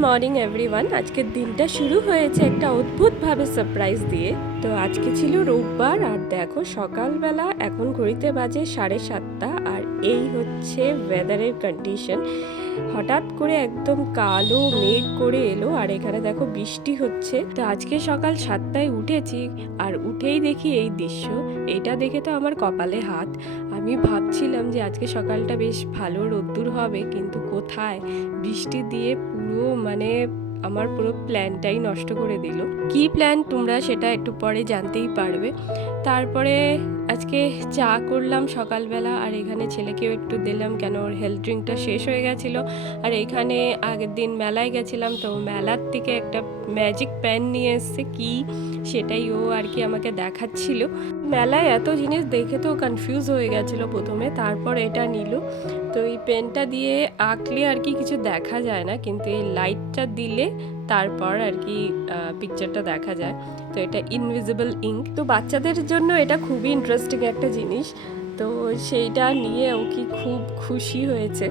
Morning everyone আজকের দিনটা শুরু হয়েছে একটা অদ্ভুতভাবে সারপ্রাইজ দিয়ে। তো আজকে ছিল রোববার আর দেখো সকালবেলা এখন ঘড়িতে বাজে সাড়ে সাতটা আর এই হচ্ছে ওয়েদারের কন্ডিশন হঠাৎ করে একদম কালো মেঘ করে এলো আর এখানে দেখো বৃষ্টি হচ্ছে। তো আজকে সকাল সাতটায় উঠেছি আর উঠেই দেখি এই দৃশ্য। এটা দেখে তো আমার কপালে হাত। আমি ভাবছিলাম যে আজকে সকালটা বেশ ভালো রোদ্দুর হবে, কিন্তু কোথায়? বৃষ্টি দিয়ে পুরো মানে আমার পুরো প্ল্যানটাই নষ্ট করে দিল। কি প্ল্যান তোমরা সেটা একটু পরে জানতেই পারবে। তারপরে আজকে চা করলাম সকালবেলা, আর এখানে ছেলেকেও একটু দিলাম কেন ওর হেলথ ড্রিঙ্কটা শেষ হয়ে গেছিল। আর এখানে আগের দিন মেলায় গেছিলাম, তো মেলার থেকে একটা ম্যাজিক প্যান নিয়ে এসছে, কি সেটাই ও আর কি আমাকে দেখাচ্ছিল। মেলায় এত জিনিস দেখে তো কনফিউজ হয়ে গেছিল প্রথমে, তারপর এটা নিল। তো এই পেনটা দিয়ে আঁকলে আর কি কিছু দেখা যায় না, কিন্তু এই লাইটটা দিলে তারপর আর কি পিকচারটা দেখা যায়। তো এটা ইনভিজিবল ইঙ্ক তো বাচ্চাদের জন্য এটা খুবই ইন্টারেস্টিং একটা জিনিস। তো সেইটা নিয়ে ও কি খুব খুশি হয়েছে।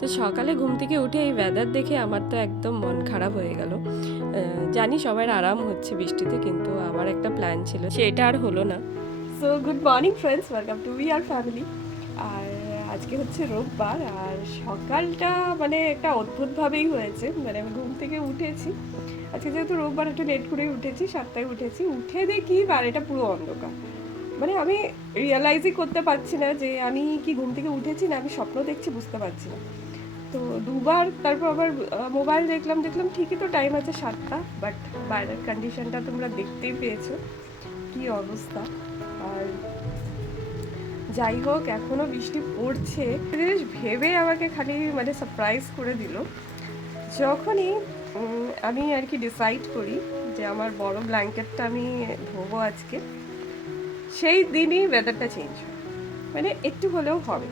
তো সকালে ঘুম থেকে উঠে এই ওয়েদার দেখে আমার তো একদম মন খারাপ হয়ে গেল। জানি সবার আরাম হচ্ছে বৃষ্টিতে, কিন্তু আমার একটা প্ল্যান ছিল, সেটা আর হলো না। So good morning friends welcome to we are family আর আজকে হচ্ছে রোববার আর সকালটা মানে একটা অদ্ভুতভাবেই হয়েছে। মানে আমি ঘুম থেকে উঠেছি। আজকে যেহেতু রোববার একটু লেট করেই উঠেছি, সাতটায় উঠেছি। উঠে দেখি বাড়িটা পুরো অন্ধকার। মানে আমি রিয়েলাইজই করতে পারছি না যে আমি কি ঘুম থেকে উঠেছি না আমি স্বপ্ন দেখছি, বুঝতে পারছি না। তো দুবার তারপর আবার মোবাইল দেখলাম দেখলাম ঠিকই তো টাইম আছে সাতটা বাট বাইরের কন্ডিশনটা তোমরা দেখতেই পেয়েছ। কি অবস্থা? আর যাই হোক, এখনও বৃষ্টি পড়ছে। জিনিস ভেবে আমাকে খালি মানে সারপ্রাইজ করে দিল। যখনই আমি আর কি ডিসাইড করি যে আমার বড় ব্ল্যাঙ্কেটটা আমি ধোবো আজকে, সেই দিনই ওয়েদারটা চেঞ্জ মানে একটু হলেও হবে।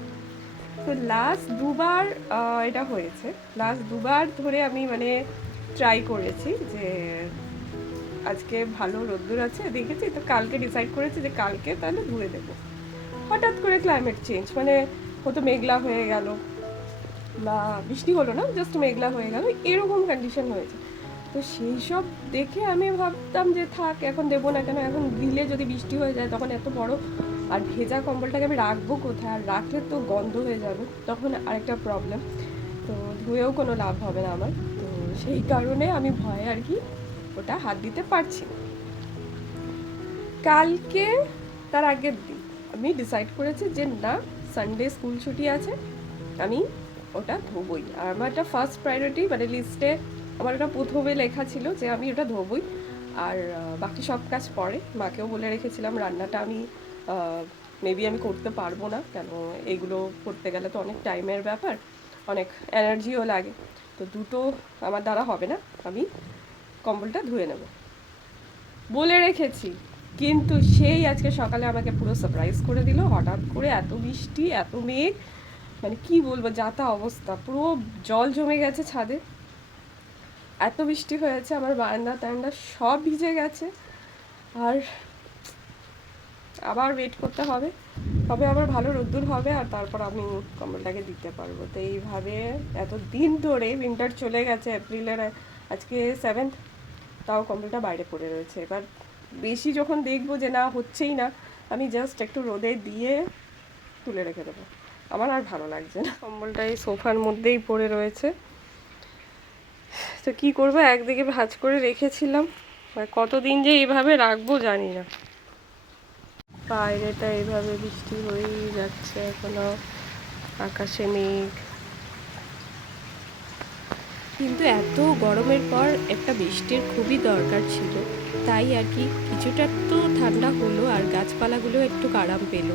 তো লাস্ট দুবার এটা হয়েছে। লাস্ট দুবার ধরে আমি মানে ট্রাই করেছি যে আজকে ভালো রোদ্দুর আছে, দেখেছি? তো কালকে ডিসাইড করেছি যে কালকে তাহলে ধুয়ে দেবো। হঠাৎ করে ক্লাইমেট চেঞ্জ মানে হয়তো মেঘলা হয়ে গেল। বা বৃষ্টি হলো না জাস্ট মেঘলা হয়ে গেল, এরকম কন্ডিশন হয়েছে। তো সেই সব দেখে আমি ভাবতাম যে থাক, এখন দেবো না কেন? এখন দিলে যদি বৃষ্টি হয়ে যায় তখন এত বড়। আর ভেজা কম্বলটাকে আমি রাখব কোথায়? আর রাখলে তো গন্ধ হয়ে যাবে, তখন আরেকটা প্রবলেম তো ধুয়েও কোনো লাভ হবে না আমার। তো সেই কারণে আমি ভয়ে আর কি ওটা হাত দিতে পারছি। কালকে তার আগের দিন। আমি ডিসাইড করেছি যে না সানডে স্কুল ছুটি আছে, আমি ওটা ধোবই। আর আমার একটা ফার্স্ট প্রায়োরিটি মানে লিস্টে আমার ওটা প্রথমে লেখা ছিল যে আমি ওটা ধোবই। আর বাকি সব কাজ পরে। মাকেও বলে রেখেছিলাম, রান্নাটা আমি মেবি আমি করতে পারব না, কেন এগুলো করতে গেলে তো অনেক টাইমের ব্যাপার, অনেক এনার্জিও লাগে। তো দুটো আমার দ্বারা হবে না, আমি কম্বলটা ধুয়ে নেব। বলে রেখেছি। কিন্তু সেই আজকে সকালে আমাকে পুরো সারপ্রাইজ করে দিল। হঠাৎ করে এত বৃষ্টি এত মেঘ মানে কি বলব যাতা অবস্থা। পুরো জল জমে গেছে ছাদে। এত বৃষ্টি হয়েছে, আমার বারান্দা টারান্দা সব ভিজে গেছে। আর আবার ওয়েট করতে হবে। তবে আবার ভালো রোদ্দুর হবে আর তারপর আমি কম্বলটাকে দিতে পারব। তো এইভাবে এত দিন ধরে উইন্টার চলে গেছে, এপ্রিলের আজকে সেভেন্থ তাও কম্বলটা বাইরে পড়ে রয়েছে। এবার বেশি যখন দেখব যে না, হচ্ছেই না, আমি জাস্ট একটু রোদে দিয়ে তুলে রেখে দেবো। আমার আর ভালো লাগছে না। কম্বলটা এই সোফার মধ্যেই পড়ে রয়েছে। তো কি করব? একদিকে ভাঁজ করে রেখেছিলাম। কতদিন যে এইভাবে রাখব জানি না। বাইরেটা এইভাবে বৃষ্টি হয়েই যাচ্ছে এখনও। আকাশে মেঘ। কিন্তু এত গরমের পর একটা বৃষ্টির খুবই দরকার ছিল। তাই আর কি, কিছুটা তো ঠান্ডা হলো আর গাছপালাগুলো একটু আরাম পেল।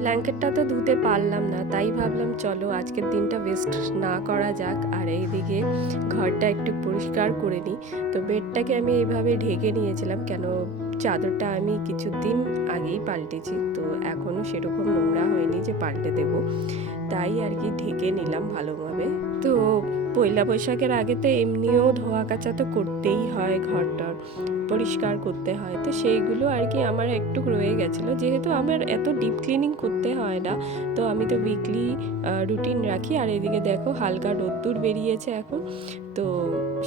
ব্ল্যাঙ্কেটটা তো ধুতে পারলাম না, তাই ভাবলাম চলো আজকের দিনটা ওয়েস্ট না করা যাক আর এইদিকে ঘরটা একটু পরিষ্কার করে নিই। তো বেডটাকে আমি এইভাবে ঢেকে নিয়েছিলাম, কেন চাদরটা আমি কিছুদিন আগেই পাল্টেছি, তো এখনও সেরকম নোংরা হয়নি যে পাল্টে দেব। তাই আর কি ঢেকে নিলাম ভালোভাবে। তো পয়লা বৈশাখের আগে তো এমনিও ধোয়া কাচা তো করতেই হয় ঘরটার, পরিষ্কার করতে হয়। তো সেইগুলো আর কি আমার একটু রয়ে গেছিল। যেহেতু আমার এত ডিপ ক্লিনিং করতে হয় না, তো আমি তো উইকলি রুটিন রাখি। আর এদিকে দেখো হালকা রোদ্দুর বেরিয়েছে এখন। তো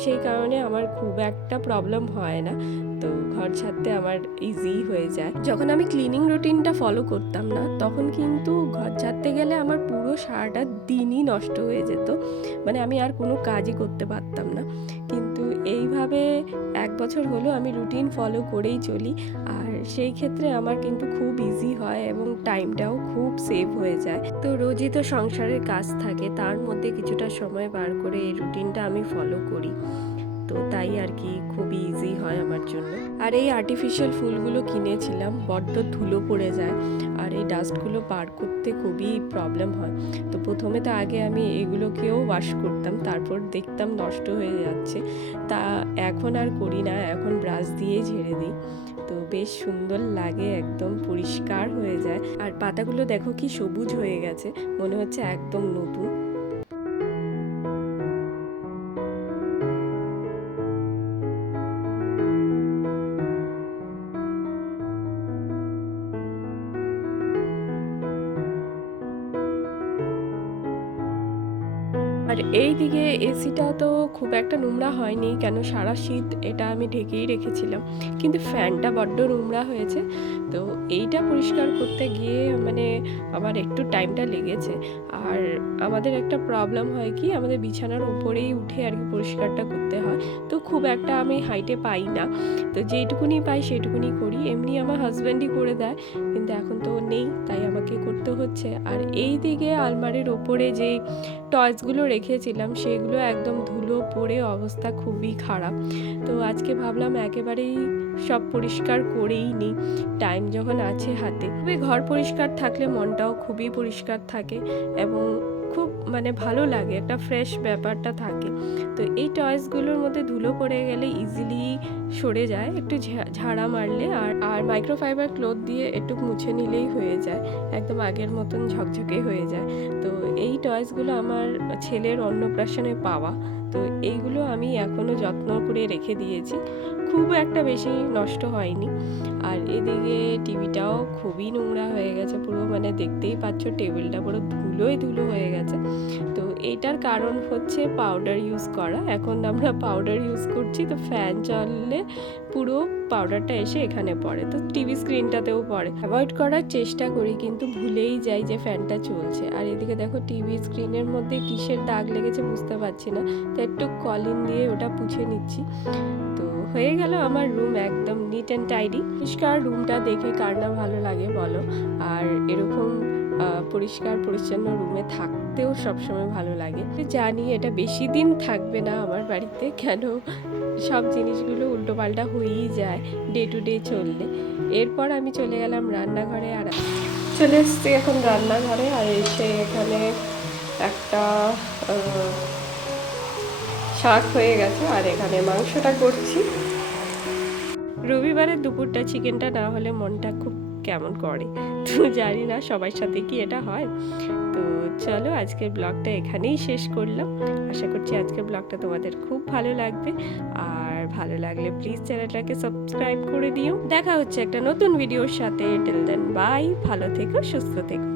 সেই কারণে আমার খুব একটা প্রবলেম হয় না। তো ঘর ছাড়তে আমার ইজি হয়ে যায়। যখন আমি ক্লিনিং রুটিনটা ফলো করতাম না, তখন কিন্তু ঘর ছাড়তে গেলে আমার পুরো সারাটা দিনই নষ্ট হয়ে যেত। মানে আমি আর কোনো কাজই করতে পারতাম না। কিন্তু এইভাবে এক বছর হলো আমি রুটিন ফলো করেই চলি। আর সেই ক্ষেত্রে আমার কিন্তু খুব ইজি হয় এবং টাইমটাও খুব সেভ হয়ে যায়। তো রোজই তো সংসারের কাজ থাকে, তার মধ্যে কিছুটা সময় বার করে এই রুটিনটা আমি ফলো করি। তো তাই আর কি খুবই ইজি হয় আমার জন্য। আর এই আর্টিফিশিয়াল ফুলগুলো কিনেছিলাম, বড্ড ধুলো পড়ে যায় আর এই ডাস্টগুলো পার করতে খুবই প্রবলেম হয়। তো প্রথমে তো আগে আমি এগুলোকেও ওয়াশ করতাম, তারপর দেখতাম নষ্ট হয়ে যাচ্ছে। তা এখন আর করি না, এখন ব্রাশ দিয়ে ঝেড়ে দিই। তো বেশ সুন্দর লাগে, একদম পরিষ্কার হয়ে যায়। আর পাতাগুলো দেখো কি সবুজ হয়ে গেছে, মনে হচ্ছে একদম নতুন। আর এই দিকে এসিটা তো খুব একটা নোংরা হয়নি, কেন সারা শীত এটা আমি ঢেকেই রেখেছিলাম। কিন্তু ফ্যানটা বড্ড নোংরা হয়েছে, তো এইটা পরিষ্কার করতে গিয়ে মানে আমার একটু টাইমটা লেগেছে। আর আমাদের একটা প্রবলেম হয় কি, আমাদের বিছানার উপরেই উঠে আর কি পরিষ্কারটা করতে হয়, তো খুব একটা আমি হাইটে পাই না। তো যেইটুকুনি পাই সেইটুকুনি করি। এমনি আমার হাজব্যান্ডই করে দেয়, কিন্তু এখন তো নেই, তাই আমাকে করতে হচ্ছে। আর এই দিকে আলমারির ওপরে যে টয়েসগুলো রেখেছিলাম, সেগুলো একদম ধুলো পড়ে অবস্থা খুবই খারাপ। তো আজকে ভাবলাম একেবারেই সব পরিষ্কার করেই নিই টাইম যখন আছে হাতে। তবে ঘর পরিষ্কার থাকলে মনটাও খুবই পরিষ্কার থাকে এবং খুব মানে ভালো লাগে, একটা ফ্রেশ ব্যাপারটা থাকে। তো এই টয়েসগুলোর মধ্যে ধুলো পড়ে গেলে ইজিলি সরে যায়, একটু ঝাড়া মারলে আর আর মাইক্রোফাইবার ক্লোথ দিয়ে একটু মুছে নিলেই হয়ে যায়, একদম আগের মতন ঝকঝকে হয়ে যায়। তো এই টয়েসগুলো আমার ছেলের অন্নপ্রাশনে পাওয়া, তো এইগুলো আমি এখনও যত্ন করে রেখে দিয়েছি। খুব একটা বেশি নষ্ট হয়নি। আর এদিকে টিভিটাও খুবই নোংরা হয়ে গেছে পুরো মানে দেখতেই পাচ্ছ টেবিলটা পুরো ধুলোই ধুলো হয়ে গেছে। তো এটার কারণ হচ্ছে পাউডার ইউজ করা। এখন আমরা পাউডার ইউজ করছি, তো ফ্যান চললে পুরো পাউডারটা এসে এখানে পড়ে, তো টিভি স্ক্রিনটাতেও পড়ে। অ্যাভয়েড করার চেষ্টা করি, কিন্তু ভুলেই যাই যে ফ্যানটা চলছে। আর এদিকে দেখো টিভি স্ক্রিনের মধ্যে কিসের দাগ লেগেছে বুঝতে পারছি না, তো একটু কলিন দিয়ে ওটা পুছে নিচ্ছি। তো হয়ে গেল আমার রুম একদম নিট অ্যান্ড টাইডি পরিষ্কার রুমটা দেখে কার না ভালো লাগে বলো। আর এরকম পরিষ্কার পরিচ্ছন্ন রুমে থাকতেও সবসময় ভালো লাগে। জানি এটা বেশি দিন থাকবে না আমার বাড়িতে, কেন সব জিনিসগুলো উল্টোপাল্টা হয়েই যায় ডে টু ডে চললে। এরপর আমি চলে গেলাম রান্নাঘরে আর চলে এসছি এখন রান্নাঘরে আর এসে এখানে একটা শাক হয়ে গেছে আর এখানে মাংসটা করছি। রবিবারের দুপুরটা চিকেনটা না হলে মনটা খুব কেমন করে। তো জানি না সবার সাথে কি এটা হয়। তো চলো আজকের ব্লগটা এখানেই শেষ করলাম। আশা করছি আজকের ব্লগটা তোমাদের খুব ভালো লাগবে। আর ভালো লাগলে প্লিজ চ্যানেলটাকে সাবস্ক্রাইব করে দিও। দেখা হচ্ছে একটা নতুন ভিডিওর সাথে। টেল দেন বাই ভালো থেকো, সুস্থ থেকো।